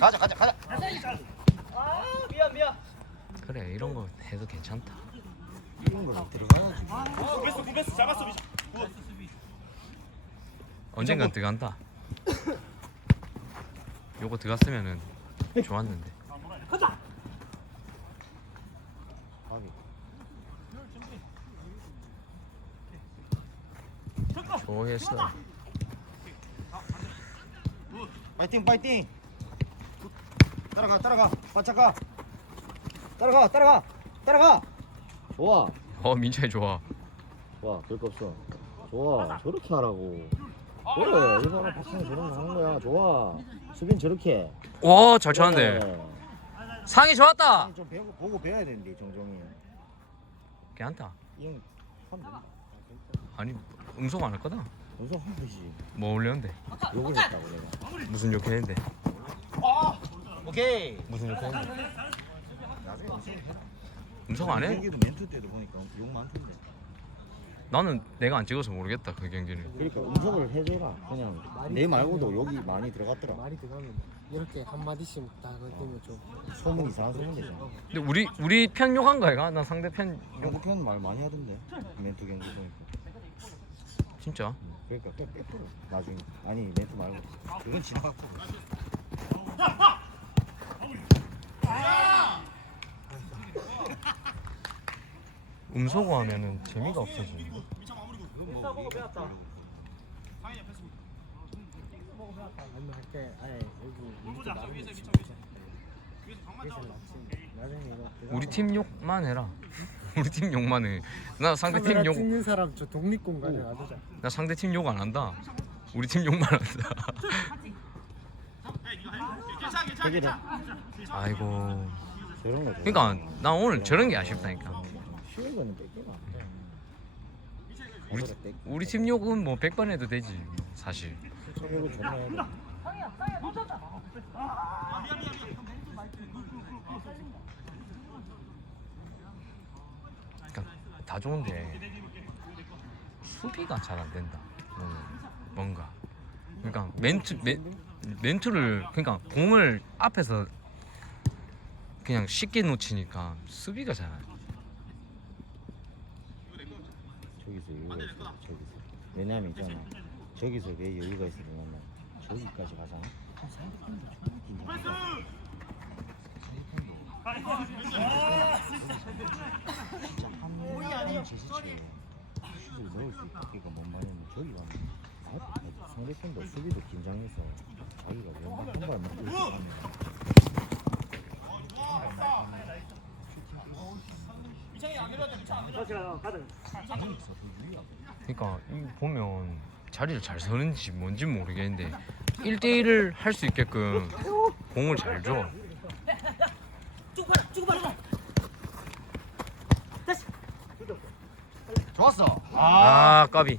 가자 가자 가자. 그래 이런 거 해도 괜찮다. 이런 거 들어가야지 구베스 구베스 잡았어 미션. 언젠간 들어간다. 요거 들어갔으면은 좋았는데. 좋아했어. 파이팅 파이팅. 따라가 따라가. 바짝 가 따라가 따라가. 따라가. 좋아. 어 민철이 좋아. 좋아 별거 없어. 좋아 저렇게 하라고. 그래 일본어 박스는 저런 거 하는 거야. 좋아. 수빈 저렇게 와잘 쳤는데. 그래. 상이 좋았다. 좀 배우고 보고 배워야 되는데 정정이. 괜찮다. 이형 하면 된다 아니 응속 안할 거다. 여기서 하면 되지 뭐 올렸는데? 욕을 했다고 내가 무슨 욕했는데? 오케이 무슨 욕했는데? 나중에 응속 안 해? 경기도 멘트 때도 보니까 욕 많던데 나는 내가 안 찍어서 모르겠다 그 경기는. 그러니까 음성을 해줘라 그냥 내 말고도 욕이 많이 들어갔더라 말이 들어가면 이렇게 한 마디씩 다 그러면 좀 소문 이상한 소문 되잖아 근데 우리 우리 편 욕한 거 아이가? 난 상대 편 욕 영국편 말 많이 하던데 멘트 경기 보니까 진짜. 그러니까 빼 빼빼 나중에 아니 멘트 말고 그건 지나갔고 음소거 하면은 재미가. 아니면 할게 아예 여기 나중에 이거 들어가서 우리 팀 욕만 해라. 우리 팀 욕만 해. 나 상대 팀 욕, 찍는 사람 저 독립 공간에 놔두자 나 상대 팀 욕 안 한다. 우리 팀 욕만 한다. 해결해 아이고. 저런 거 그러니까 나 오늘 저런 게 아쉽다니까. 쉬운 거는 뺏기면 안 돼 우리 우리 팀 욕은 뭐 100번 해도 되지. 사실. 체력을 존나 해야 돼 그러니까 다 좋은데 수비가 잘 안 된다. 음, 뭔가. 그러니까 멘트 멘, 멘트를 그러니까 공을 앞에서 그냥 쉽게 놓치니까 수비가 잘 안. 돼. 저기서 여유가 있어 저기서 왜냐면 있잖아 저기서 왜 여유가 있으냐면 저기까지 가잖아 한 상대편도 슛을 넣을 수 그러니까 뭔 말이냐면 저기 가면 앞- 상대편도 수비도 긴장해서 자기가 왜한발 맞고 이렇게. 하면 그러니까 이 보면 자리를 잘 서는지 뭔지 모르겠는데 1대1을 할 수 있게끔 공을 잘 줘. 좋았어 아 까비.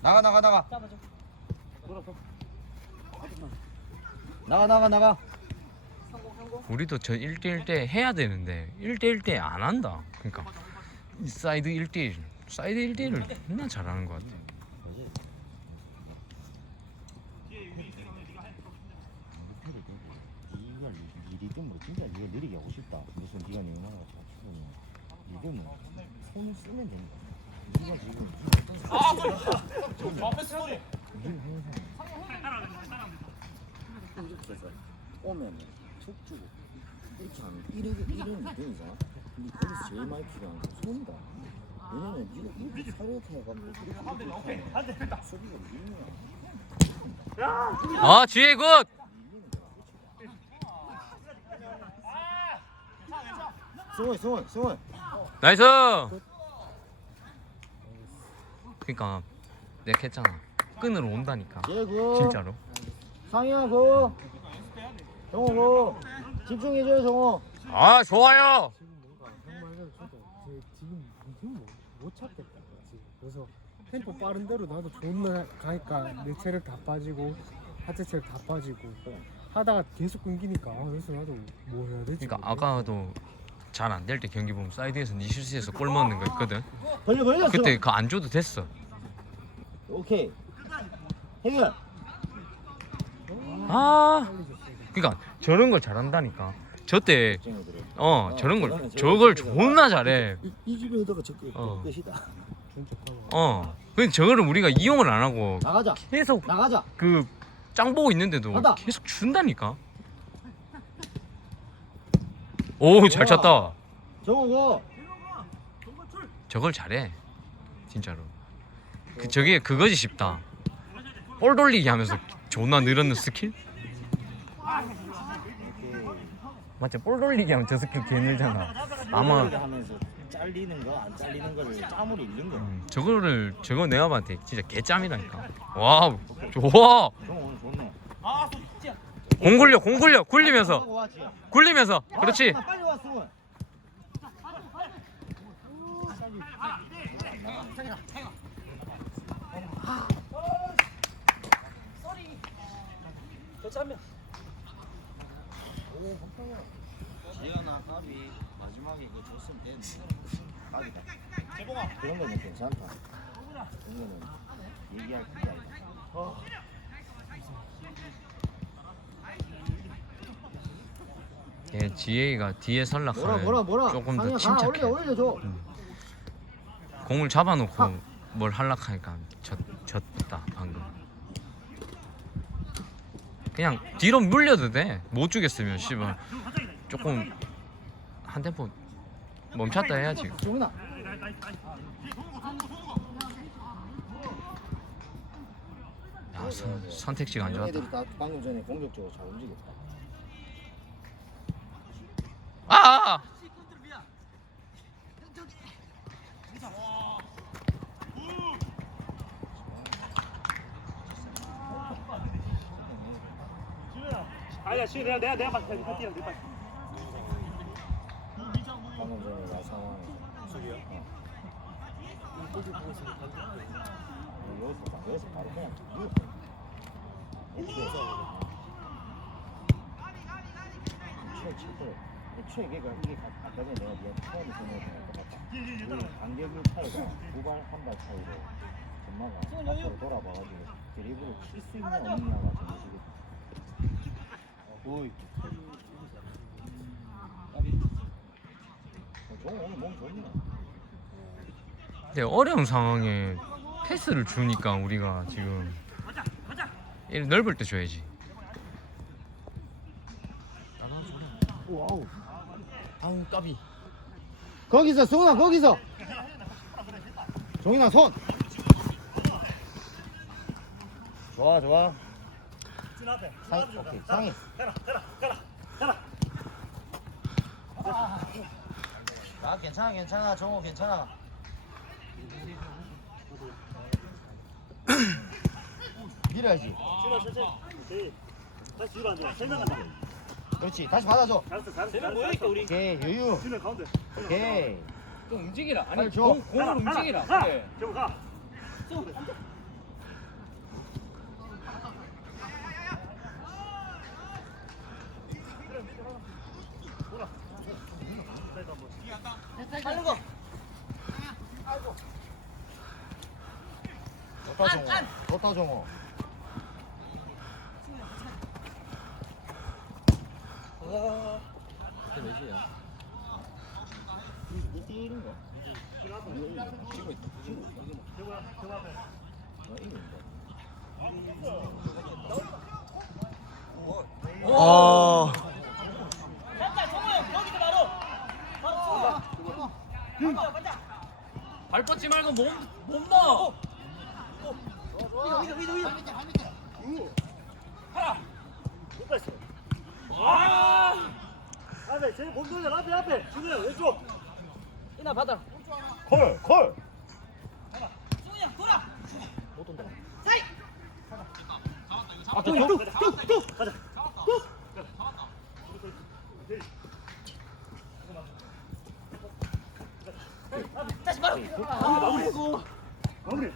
나가 나가 나가 나가 나가 나가 우리도 저 1대1 때 해야 되는데 1대1 때 안 한다. 그러니까 이 사이드 1대1, 사이드 1대1을 존나 잘하는 것 같아. 네 리듬으로 진짜 네가 느리게 하고 싶다 무슨 네가 내 누나가 자 축으면 리듬은 손을 쓰면 되는 거야 네가 지금 아 앞에 소리 늘 항상 오면 툭 주고 이렇게 하면 이런 이런 리듬이잖아 근데 거기서 제일 많이 필요한 건 손이다 왜냐면 네가 이렇게 사려고 해가지고 이렇게 이렇게 하면 수비가 밀리는 거야 아 지혜 굿. 승원 승원 승원 나이스. 그러니까 내가 했잖아. 끈으로 온다니까. 예고 진짜로. 상이야 고 정호 고 집중해줘요 정호 아 좋아요. 지금 뭔가 형 말대로 저도 제 지금 지금 뭐, 못 찾겠다 지금 그래서 템포 빠른 대로 나도 존나 가니까 내 체력 다 빠지고 하체 체력 다 빠지고 하다가 계속 끊기니까 아, 그래서 나도 뭐 해야 될지 그러니까 모르겠어. 아까도 잘 안 될 때 경기 보면 사이드에서 니 실수해서 골 먹는 거 있거든. 벌려 벌렸어 그때 그거 안 줘도 됐어. 오케이 해결 아 그러니까 저런 걸 잘한다니까 저때 어 어, 저런 걸 저거는 저걸 존나 잘해 이, 이 집에 하다가 저 끝- 어. 끝이다. 어 근데 저거를 우리가 이용을 안 하고 나가자 계속 나가자 그 짱 보고 있는데도 가다. 계속 준다니까 오 잘 찼다. 정우고 저걸 잘해. 진짜로. 그 저게 그거지 싶다. 볼 돌리기 하면서 존나 늘었는 스킬? 맞지? 볼 돌리기 하면 저 스킬 개 늘잖아. 아마 하면서 잘리는 거 안 잘리는 거를 짬을 잃는 거야. 음, 저거를 저거 내가 봤을 때 진짜 개짬이라니까. 와 좋아. 정우 공 굴려 공 굴려. 굴리면서. 굴리면서. 그렇지. 아, 승훈 지현아 합이 마지막에 이거 줬으면 되는데. 합이다 그런 거는 괜찮다. 그런 거는 얘기할 지혜가 뒤에 뭐라 설락하면 뭐라 뭐라. 조금 더 상이야, 가, 침착해. 올려 올려 줘. 공을 잡아놓고 뭘 할락하니까 졌, 졌다 방금. 그냥 뒤로 물려도 돼 못 주겠으면 씨발. 조금 한 템포 멈췄다 해야지. 정훈아 야, 선, 선택지가 안 좋았다. 다 방금 전에 공격적으로 잘 움직였다 아! 아니야 지금 내가 내가 내가 봤어 내가 뛰어 내가 봤어 방금 전에 나 상황에서 수비야? 여기서 봐, 여기서 바로 그냥 누웠어. 애초에 애초에 칠때 애초에 걔가 이게 가- 아까 전에 내가 니한테 처음에 전화했던 것 같다 우리 간격의 차이가 두발 한 발 차이로 전마가 앞으로 돌아봐가지고 드리블을 칠 수 있냐 없느냐가 정해지겠다 어이. 어, 저 오늘 몸 좋네. 근데 어려운 상황에 패스를 주니까 우리가 지금 이렇게 넓을 때 줘야지. 와우. 아우 까비. 거기서 소은아 거기서. 종인아 손. 좋아 좋아. 상이 오케이 상이. 가라 가라 가라 가라 아 괜찮아 괜찮아 정호 괜찮아. 밀어야지. 다시 뒤로 앉아 생각한다 그렇지. 다시 받아줘. 잘했어 잘했어 잘했어 뭐야 우리? 오케이 여유. 진아 가운데. 오케이. 좀 움직이라. 빨리 줘. 공, 공을 움직이라. 그래. 저거 가. 좋다 정호. 좋다 정호. 지고 있다. 지고 있다. 아, 이거 있다. 아발 뻗지 말고 몸, 몸 넣어 못 봤어 아 앞에 제일 몸 돌려 앞에 앞에. 진아 왼쪽. 이나 받아. 콜 콜. 못 온다. 아, 저 쭉, 쭉, 쭉. 가자. 마무리. 마무리.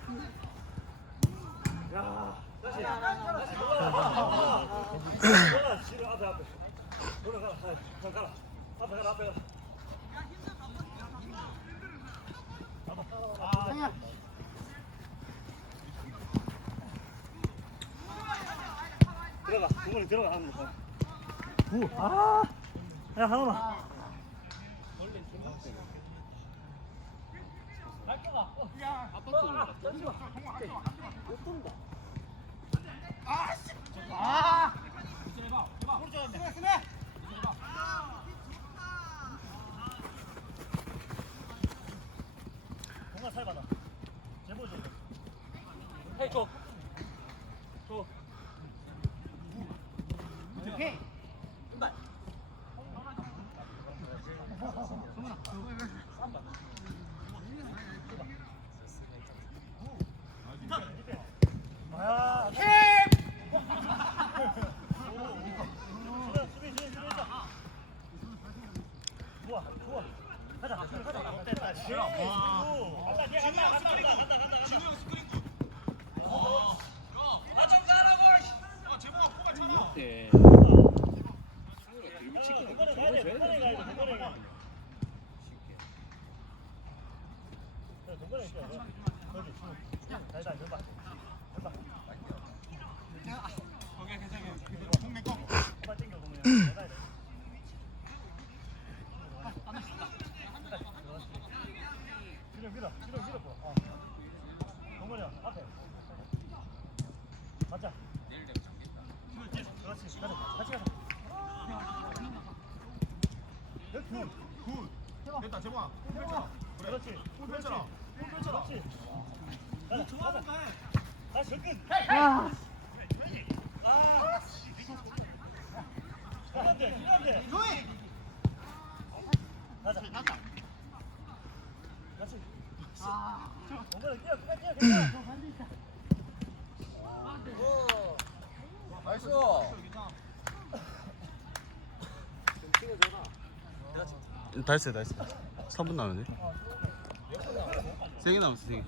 야 들어가, 동원이 들어가 하면 돼. 오, 아, 야 하나만. 야, 아빠 또 올라. 던지 마. 못 던다. 구. 아. 야 하나만. 동아 살 받아. 제보 좀. 헤이 줘. 줘. 아, Oh. 됐다 제모아 펼쳐라 그렇지. 볼 펼쳐라 볼 펼쳐라. 그렇지. 가자, 가자. 다시 접근. 아. 안 돼, 안 돼. 가자. 같이. 동근아, 뛰어, 뛰어, 뛰어, 뛰어. 나이스 다 했어요, 다 했어요. 3분 남았네. 3개 남았어, 3개.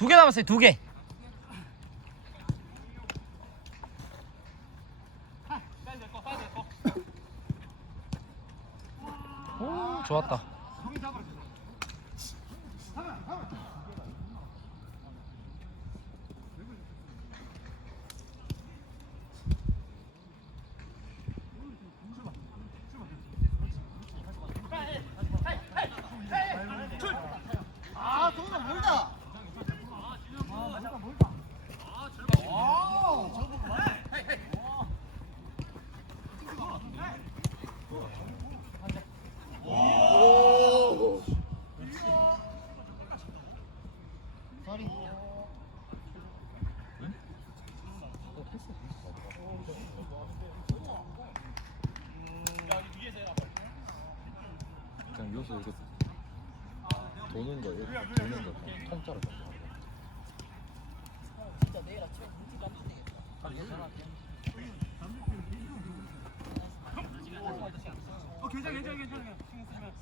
두 개 남았어요. 두 개. 오, 좋았다. 그냥 여기서 이렇게 도는 거 이렇게 도는 거 그냥 통짜로 잡고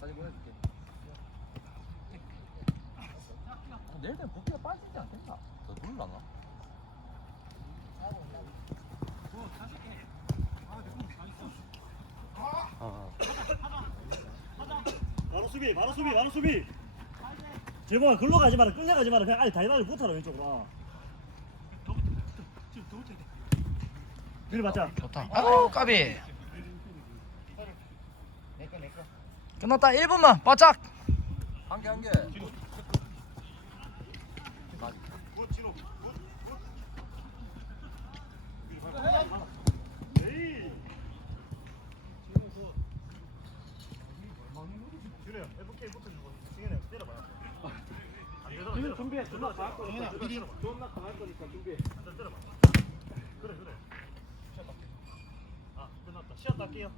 사진 보내줄게 내일 되면 붓기가 빠지지 않겠나? 더 눌러나? 아, 바로 수비, 바로 수비, 바로 수비. 제발 글로 가지 마라, 끌려가지 마라. 그냥 아예 다이나를 붙어라 왼쪽으로. 밀 맞자. 좋다. 아우, 까비. 끝났다. 1분만. 바짝. 한 개 한 개 때려봐. 준비해. 존나 강할 거니까. 미리. 존나 강할 거니까 준비해. 그래 그래. 아 끝났다. 쉬었다 할게요.